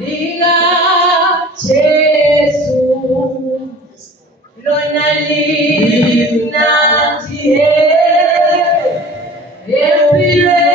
Liga Jesu Lona limnandi empilweni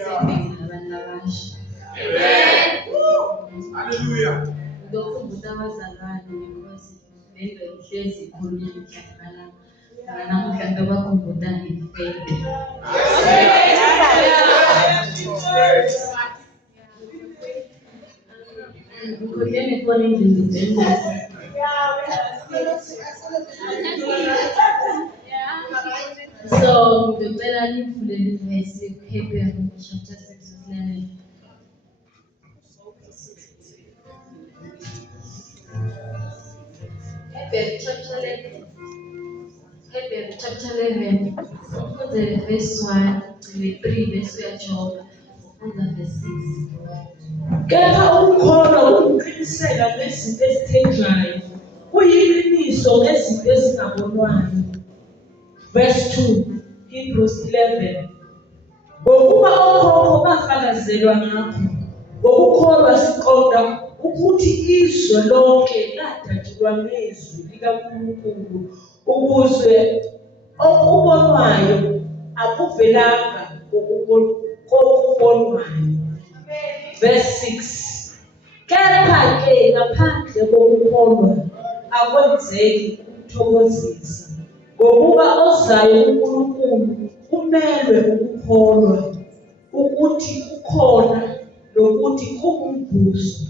yami Hallelujah. So the better for the verse Hebrew chapter 6 Hebrew chapter 11 the verse 1 to the 3 verse ya Job verse 6. Kepha ukukholwa ukuqiniseka ngezinto ezithenjwayo kuyiqiniso ngezinto ezingabonwayo. Verse 2 Hebrews 11. Ngokuba okhokho bafakazelwa ngakho, ngokukholwa siqonda ukuthi izwe lonke ladatshulwa nezwi likaNkulunkulu ukuze okubonwayo akuvelanga kokubonwayo. Verse 6. Kepha ngaphandle kokukholwa akwenzeki ukuthokozisa. Ngokuba ozayo uNkulunkulu kumelwe ukukholwa ukuthi ukhona nokuthi kuwumvuzo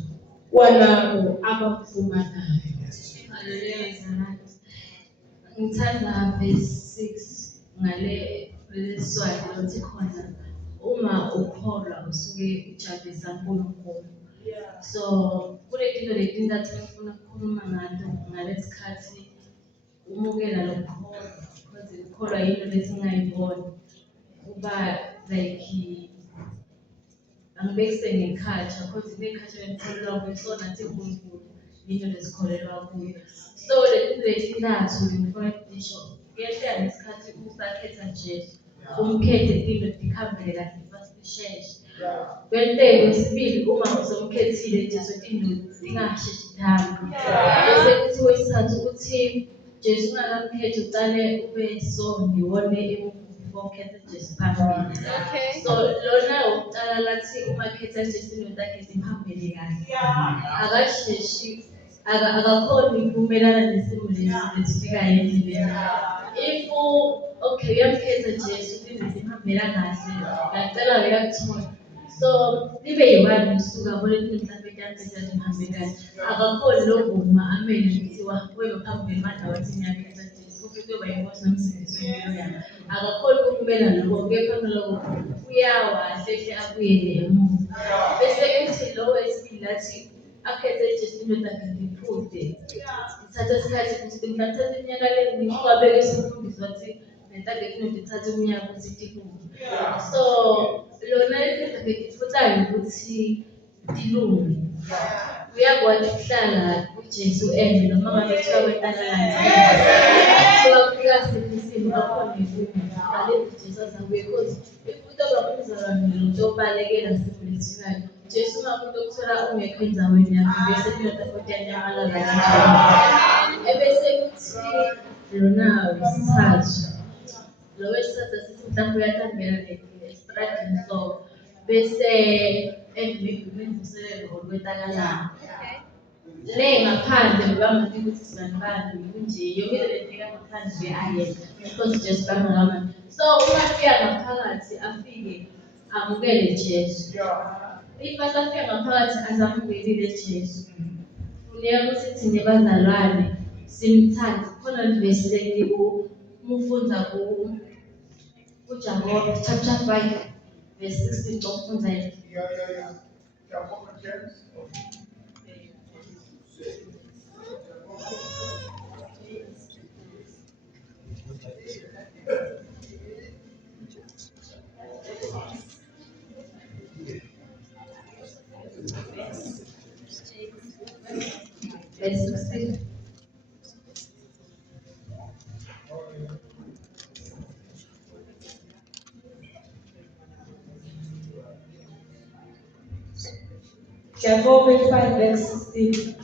walabo abamfumanayo. Hallelujah, Zanati. Ngithanda verse 6 ngale swali lokuthi khona uma ukholwa usuke ujabulisa uNkulunkulu. So kulezinto lezintathu engifuna ukukhuluma ngazo ngalesikhathi umukela lokukholwa, because ukukholwa yinto lesingayiboni. Kuba like angibekise ngeculture, because kune-culture engikholelwa kuyo, so nathi uNkulunkulu yinto lesikholelwa kuyo. So lezintathu ngifuna ukudisho kuyehlela ngesikhathi usakhetha Jesu, umkhethe into zikhambele kahle fast isheshe. Kwenteke kwesibili uma usomkhethile Jesu into zingasheshi zihambe. Bese kuthi wesithathu ukuthi Jesu ungakamkhethi uqale ube sondiwone before ukhethe Jesu phambili. So lona uqala lathi uma khetha Jesu into zakhe zihambele kahle. Akasheshi akakhoni ukumelana nesimo lesifikayo endleleni. If okay uyamkhetha Jesu into zihambela kahle, ngiyacela uyakuthola. So libe yiwani usuka bona into mhlawumbe kuyaphetha zihambe kahle. Akakhoni lokuma amele kuthiwa wena phambili manje wathi ngiyakhetha Jesu futhi kuyoba inkosi nomsindisi wempilo yami. Akakhoni ukumela lokho, kepha lokho uyawahle abuyele emuva. Bese kuthi lo wesibili lathi akhethe Jesu into zakhe ziphude. Ithatha isikhathi ukuthi ngingathatha iminyaka le ngingabeke isifundiswa wathi nentate kunothi ithathe umnyaka ukuthi itilunge. So lona izinto ngikufutayo ukuthi dilunge. Uyakwazi ukuhlala uJesu noma ngabe kuthiwa kwentangalanga. So kufika sisimo akhona ivume. Ngalethi Jesu azabuye because ifuthi abakuzalwane lo obalekela sifundiswayo. Jesu umuntu okuthola ungekho endaweni yakhe bese kuyoda kodwa yanyamalala. Ebese kuthi lona wesithathu. Lo wesithathu sithi mhlawumbe uyathambela le-stradini so bese emvuselelo olwetakala. Le ngaphandle bangafika ukuthi sibanibani kunje yonke le nto ngaphandle ayena because Jesu bangakamani. So uma fika ngaphakathi afike amukele Jesu. If asafika ngaphakathi azamukelile Jesu. Funeka ukuthi thina bazalwane simthande. Khona verse leli umfundza kuJakobe chapter 5 verse 16 umfundza yini? Jacob James. Verse 16. Jacob 5 verse 16.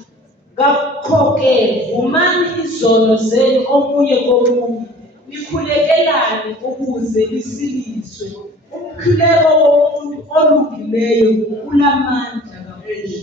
Ngakho-ke vumani izono zenu omunye komunye, nikhulekelane ukuze lisiliswe. Umkhuleko womuntu olungileyo ulamandla kakhulu.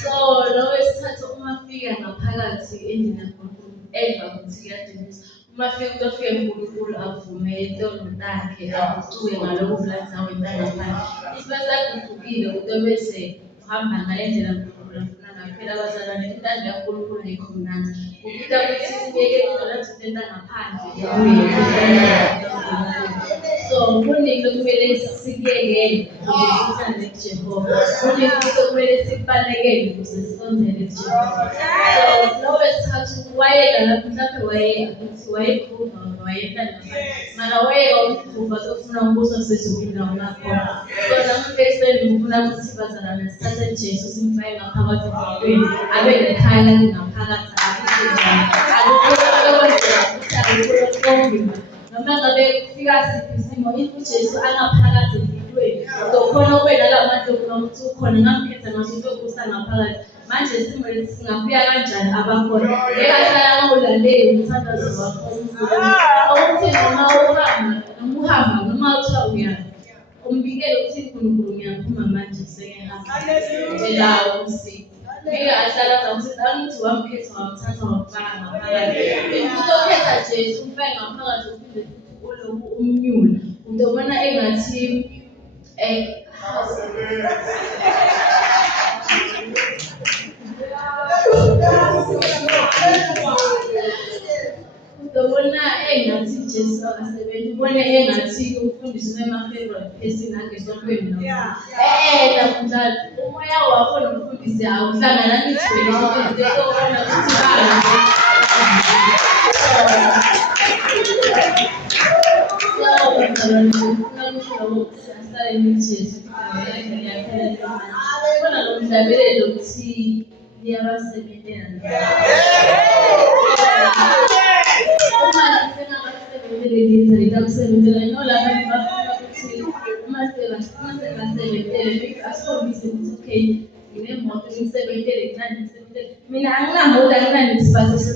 So lo wesithathu uma fika ngaphakathi endlini kaNkulunkulu emva kokuthi kuyadeliswa. Uma fika utofike uNkulunkulu avume itono lakhe agucuke ngalokho kulanza wentanga phansi. Isibasa kugugile utobese uhamba ngale ndlela uNkulunkulu afuna ngayo. Phela abazalwane intando kaNkulunkulu ayikho mnandi. Ukuta ukuthi sibeke ingqondo intanga phandle. So kuningi okumele sikuyekele ukuze sithande Jehova. Kuningi okumele sikubalekele ukuze sisondele Jehova. So lo wesithathu wayeka lapho mhlawumbe wayekhuluma wayentanda phansi. Mara wayeka ukukhuba sofuna umbuso sezulwini la unakhona. So nami beseni ngifuna ukuthi bazalwane sithathe Jesu simfake ngaphakathi empilweni. Abe nekhaya ngaphakathi noma ngabe kufika siphi isimo uJesu angaphakathi empilweni uzokhona ukubena labantu ukuthi ukhona ngamkhetha ngaso ukubusa ngaphakathi manje isimo lesi singabuya kanjani abakhona ngeke ahlala ngolaleli umthandazo wakho ukuthi noma uhamba noma uthiwa uya umbikele ukuthi uNkulunkulu ngiyaphuma manje seke ngicela usizo. Ngike ahlala ngakuthi angithi wamkhetha wamthatha wamfaka ngaphakathi. Ukukhetha Jesu umfake ngaphakathi uphinde ulobu umnyula. Uzobona engathi uzobona engathi Jesu akasebenzi, ubone engathi umfundisi wema-favorite person angesontweni nawo. Nakunjalo umoya wakho nomfundisi awuhlanganani wena uzobona ukuthi asihlale nithi Jesu khona lo mhlabelelo kuthi liyabasebenzela uma lisengakasebenzeli litamsebenzela nolapha bafuna ukuthi uma sengasebenzele asikhombise ukuthi okay nginemoto ngimsebenzele mina anginamoto anginanesipaso